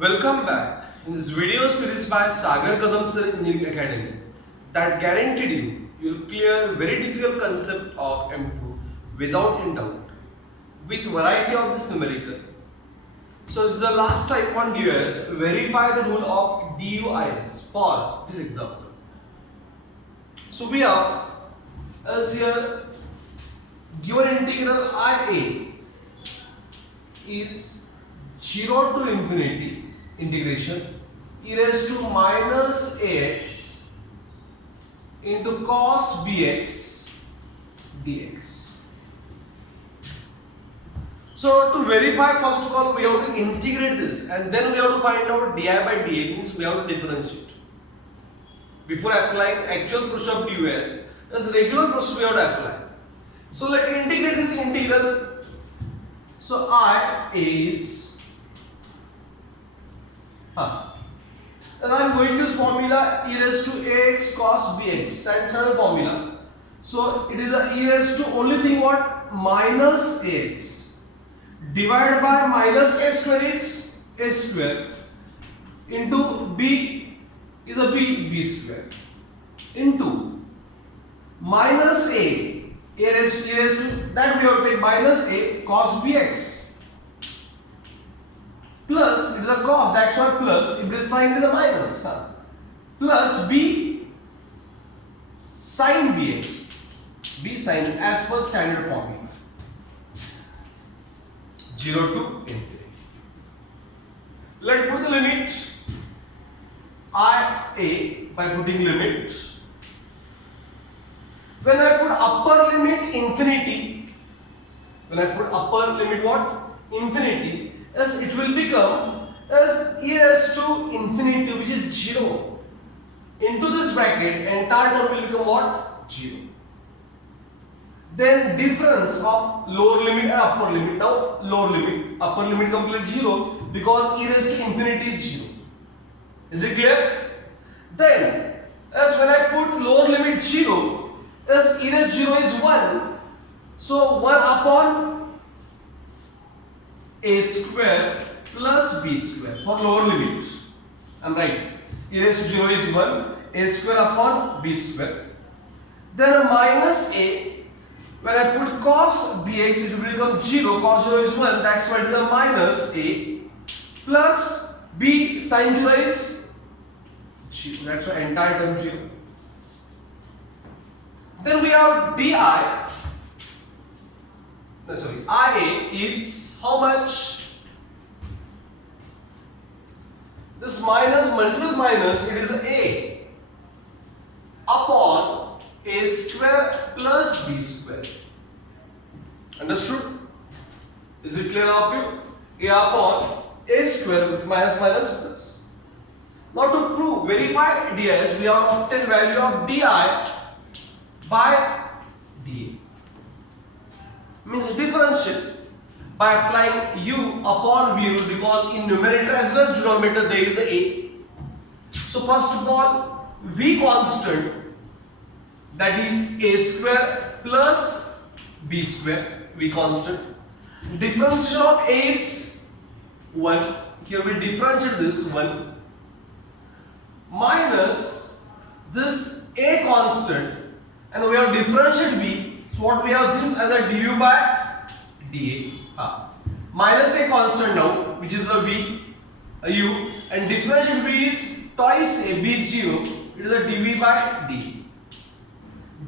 Welcome back. In this video series by Sagar Kadam Sir Engineering Academy that guaranteed you'll clear very difficult concept of M2 without any doubt with variety of this numerical. So this is the last type on DUIS. Verify the rule of DUIS for this example. So we are as here given integral IA is 0 to infinity integration e raised to minus ax into cos bx dx. So to verify, first of all we have to integrate this and then we have to find out di by dx, means we have to differentiate. Before applying actual process of DUIS, as regular process we have to apply. So let us integrate this integral. So I is and I am going to use formula e raised to ax cos bx, standard formula. So it is a e raised to only thing what? Minus ax divided by minus a square is a square into b is a b square into minus a raised to that we have to take minus a cos bx plus it is a cos, that's why plus, if it is sine it is a minus, plus b sine bx, b sine as per standard formula 0 to infinity. Let put the limit IA by putting limit. When I put upper limit infinity, when I put upper limit what? Infinity, as it will become as e raised to infinity, which is 0 into this bracket, entire term will become what? 0. Then difference of lower limit and upper limit. Now lower limit, upper limit complete 0 because e raised to infinity is 0. Is it clear? Then as when I put lower limit 0, as e raised 0 is 1, so 1 upon a square plus b square for lower limit. I am right. E raised to 0 is 1, a square upon b square. Then minus a, when I put cos bx it will become 0, cos 0 is 1, that's why it is a minus a plus b sin 0 is 0, that's why entire term 0. Then we have IA is how much? This minus multiplied with minus, it is a upon a square plus b square. Understood? Is it clear up here? A upon a square minus plus. Now to prove, verify DUIS, we have to obtain value of di by dA. Means differentiate by applying u upon v rule, because in numerator as well as denominator there is a. So first of all, v constant, that is a square plus b square, v constant. Differentiation of a is 1. Here we differentiate this 1 minus this a constant, and we have differentiate b. So what we have this as a du by dA. Minus a constant now, which is a v, a u, and differentiate b is twice a, b 0, it is a dv by dA.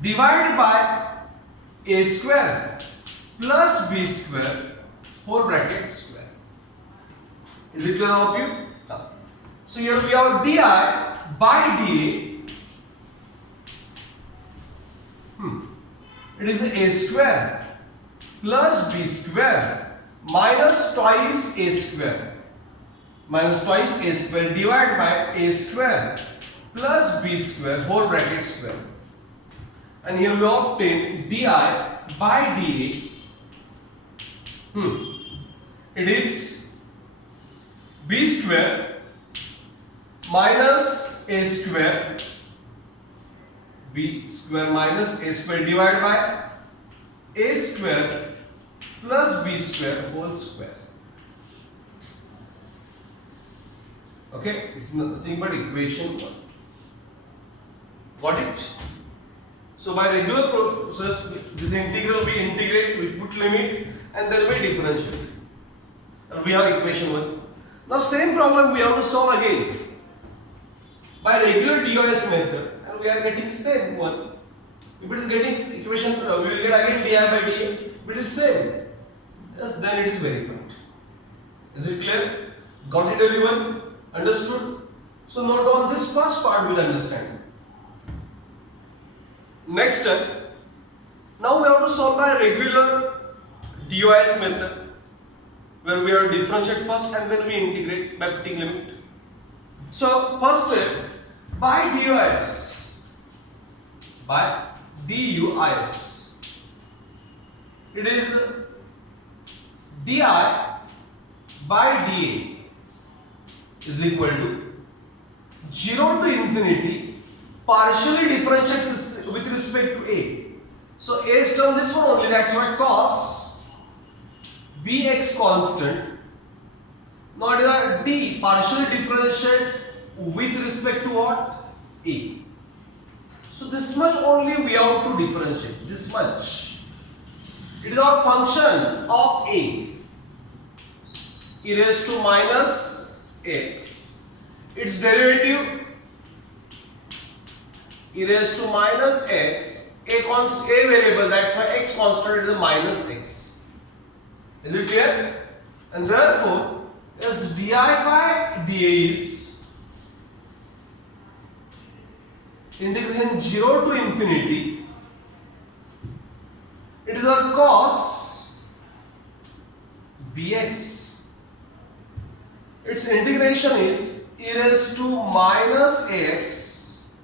Divided by a square plus b square whole bracket square. Is it clear now to you? So here we have di by dA. It is a square plus b square minus twice a square divided by a square plus b square whole bracket square. And here we obtain di by dA. It is b square minus a square, b square minus a square divided by a square plus b square whole square. Okay, it's nothing but equation 1. Got it? So by regular process, this integral we integrate, we put limit, and then we differentiate. And we have equation 1. Now same problem we have to solve again by regular DUIS method, and we are getting same one. If it is getting equation, we will get again di by dA. If it is same, yes, then it is very good. Is it clear? Got it, everyone? Understood? So note on this first part with understanding. Next step. Now we have to solve by regular DUIS method, where we have to differentiate first and then we integrate by putting limit. So first step, by DUIS, it is di by dA is equal to 0 to infinity partially differentiate with respect to a. So a is term this one only, that's why cos bx constant. Now it is a d partially differentiate with respect to what? A. So this much only we have to differentiate, this much. It is our function of a e raised to minus x. Its derivative e raised to minus x, a variable, that's why x constant is minus x. Is it clear? And therefore, as di by dA is integration 0 to infinity, it is our cos bx. Its integration is e raised to minus x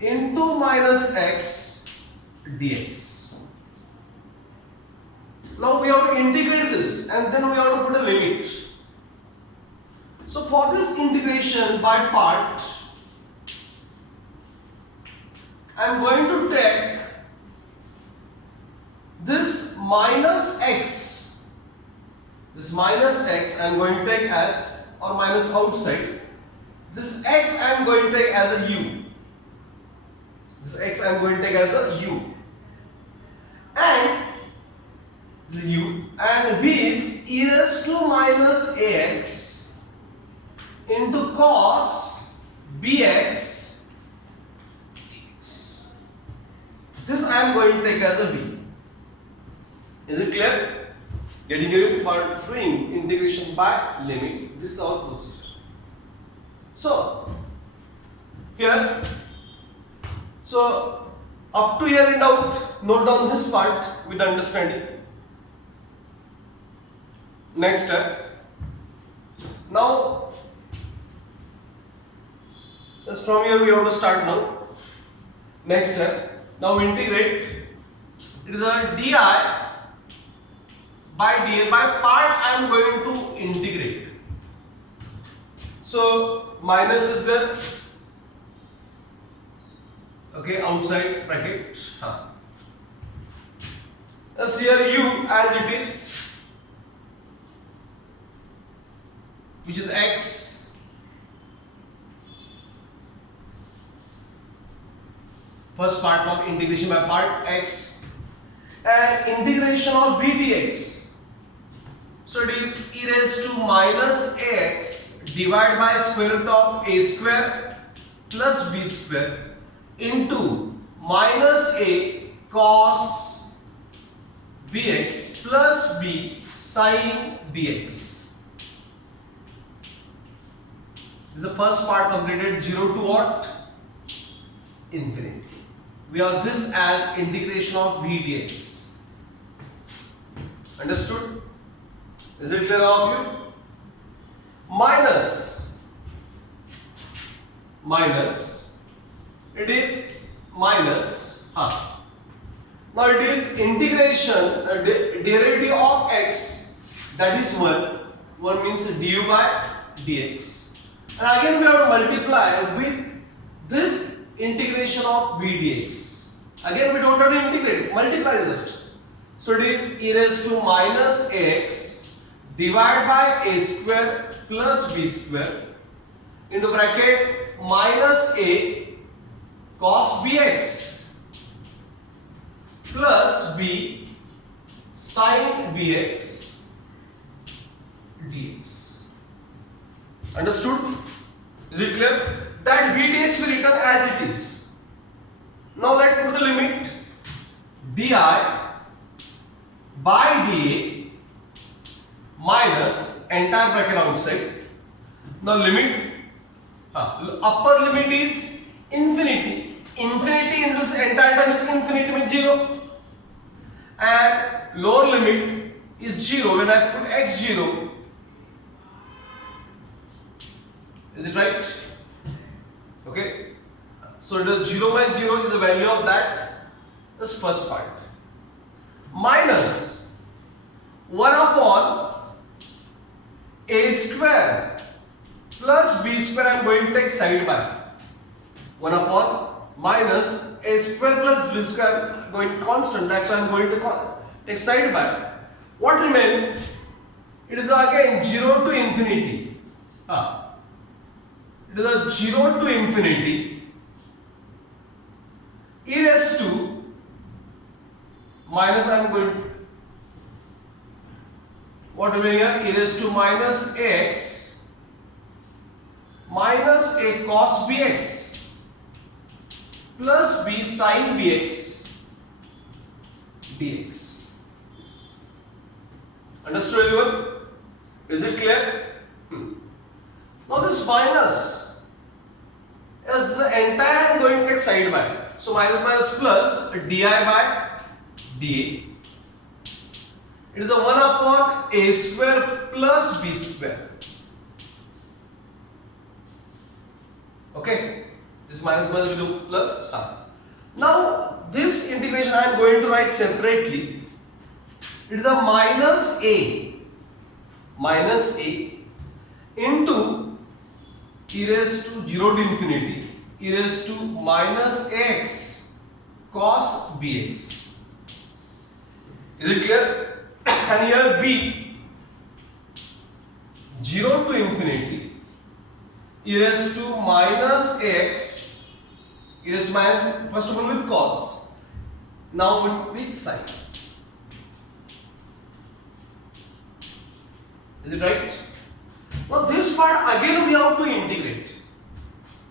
into minus x dx. Now we have to integrate this and then we have to put a limit. So for this integration by part, I am going to take this minus x. This minus x I am going to take as, or minus outside. This x I am going to take as a u. This x I am going to take as a u. And the u and b is e raised to minus ax into cos bx dx. This I am going to take as a b. Is it clear? Getting you for doing integration by limit. This is our procedure. So here, so up to here in doubt, note down this part with understanding. Next step. Now, just from here we have to start now. Next step. Now integrate. It is a di by dA. By part I am going to integrate. So minus is there. Okay, outside bracket. As here u as it is, which is x. First part of integration by part x, and integration of b dx. So it is e raised to minus x divided by square root of a square plus b square into minus a cos bx plus b sin bx. This is the first part completed, 0 to what? Infinity. We have this as integration of b dx. Understood? Is it clear all of you? Minus, it is minus, now it is integration, derivative of x, that is 1 means du by dx. And again we have to multiply with this integration of b dx. Again we don't have to integrate, multiply just. So it is e raised to minus x divided by a square plus b square into bracket minus a cos bx plus b sin bx dx. Understood? Is it clear? That b dx will return as it is. Now let's put the limit di by dA minus entire bracket outside. Now limit, upper limit is infinity. Infinity in this entire term is infinity means 0. And lower limit is 0 when I put x 0. Is it right? Okay. So the 0 by 0 is the value of that. This first part. Minus 1 upon a square plus b square. I am going to take side by 1 upon minus a square plus b square going constant. That's why I am going to take side by. What remains? It is again 0 to infinity. It is a 0 to infinity e raised to minus. I am going to what remains here? E raised to minus x minus a cos bx plus b sin bx dx. Understood everyone? Is it clear? Now this minus is the entire I am going to take side by. So minus minus plus di by dA. It is a 1 upon a square plus b square. Okay. This minus minus will do plus. Now this integration I am going to write separately. It is a minus a into e raised to 0 to infinity e raised to minus x cos bx. Is it clear? And here b 0 to infinity e raised to minus x e raised to minus, first of all with cos, now with sin. Is it right? Now this part again we have to integrate.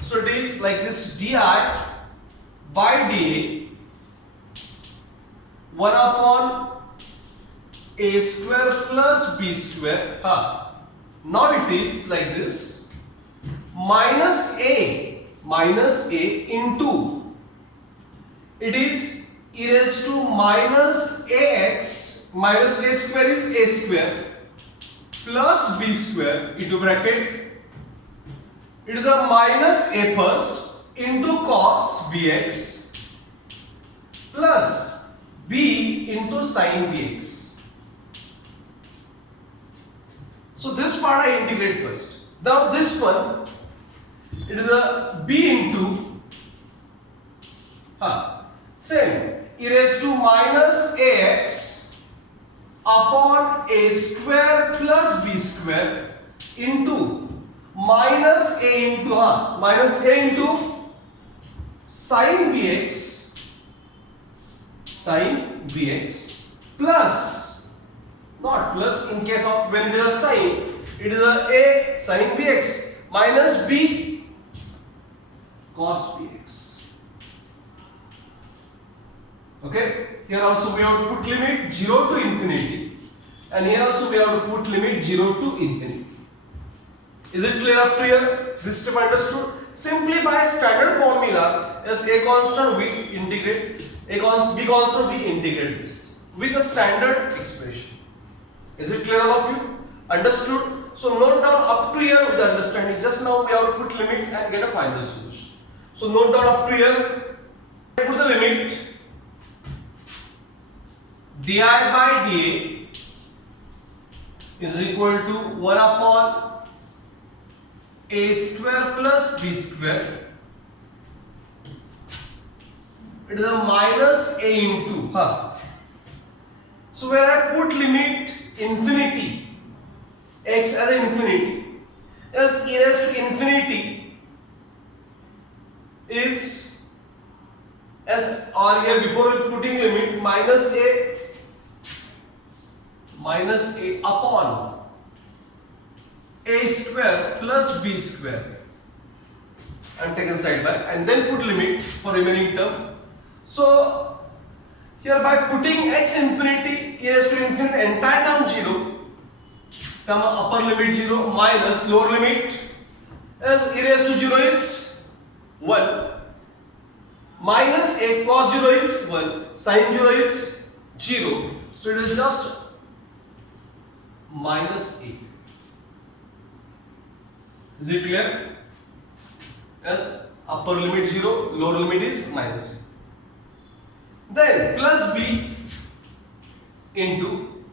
So it is like this di by dA 1 upon a square plus b square. Now it is like this minus a into it is e raised to minus ax minus a square is a square plus b square into bracket. It is a minus a first into cos bx plus b into sin bx. So this part I integrate first. Now this one, it is a b into same e raised to minus ax upon a square plus b square into minus a into sin bx plus, not plus in case of when it is a sin, it is a sin bx minus b cos bx. Okay, here also we have to put limit 0 to infinity, and here also we have to put limit 0 to infinity. Is it clear up to here? This step understood? Simply by standard formula, as a constant we integrate, b constant we integrate this with a standard expression. Is it clear all of you? Understood? So note down up to here with the understanding. Just now we have to put limit and get a final solution. So note down up to here. Put the limit di by dA is equal to 1 upon a square plus b square. It is a minus a into. So where I put limit infinity x as infinity, as e raised to infinity is, as or here before putting limit, minus a upon a square plus b square, and taken side by, and then put limit for remaining term. So here by putting x infinity e raised to infinity entire term 0, comma upper limit 0 minus lower limit, as e raised to 0 is 1, minus a cos 0 is 1, sin 0 is 0, so it is just minus a. Is it clear? Yes, upper limit 0, lower limit is minus a. Then plus b into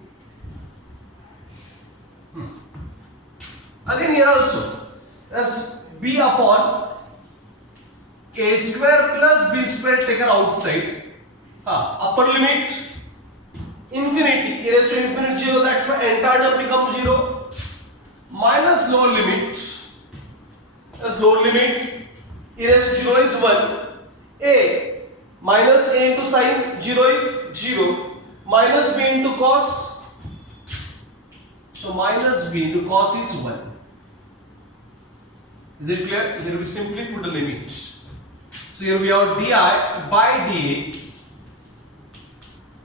again here also, as b upon a square plus b square taken outside, upper limit infinity e raised to infinity 0, that's why entire term becomes 0, minus lower limit, as lower limit e raised to 0 is 1, a minus a into sin 0 is 0, minus b into cos, so minus b into cos is 1. Is it clear? Here we simply put a limit. So here we have di by dA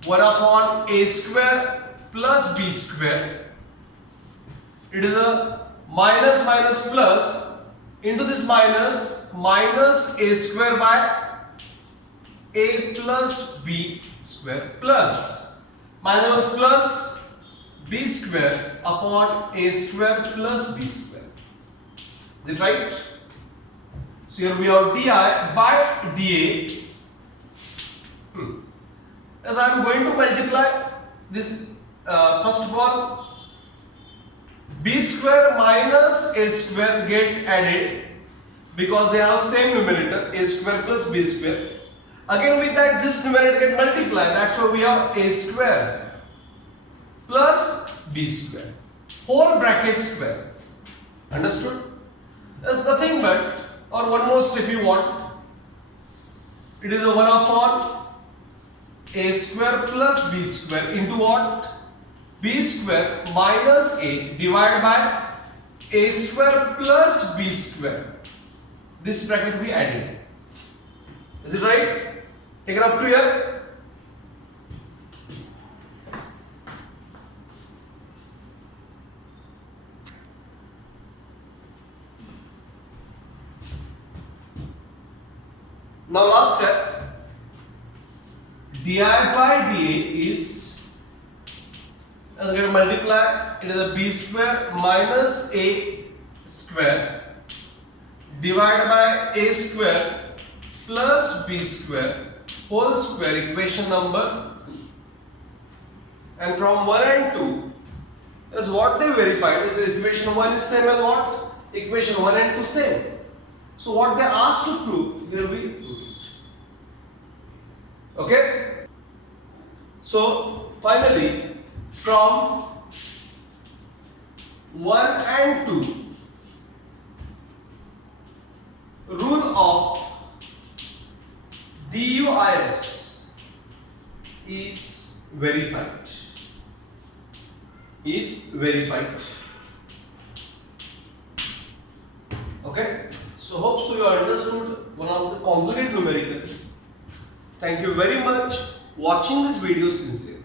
1 upon a square plus b square. It is a minus minus plus into this minus, minus a square by a plus b square plus minus plus b square upon a square plus b square. Is it right? So here we have di by dA. As I am going to multiply this, first of all b square minus a square get added because they have same numerator, a square plus b square. Again with that this numerator get multiplied, that's why we have a square plus b square whole bracket square. Understood? There's nothing but, or one more step you want, it is a 1 upon a square plus b square into what? B square minus a divided by a square plus b square. This bracket we added. Is it right? Take it up to here. Now last step, di by dA is, as we multiply, it is a b square minus a square divided by a square plus b square whole square, equation number 2. And from 1 and 2, as what they verified is equation 1 is same as what? Equation 1 and 2 same. So what they asked to prove, here we prove it. Okay? So finally, from 1 and 2, rule of DUIS is verified. Okay? So hope so you understood one of the complicated numerical. Thank you very much watching this video sincerely.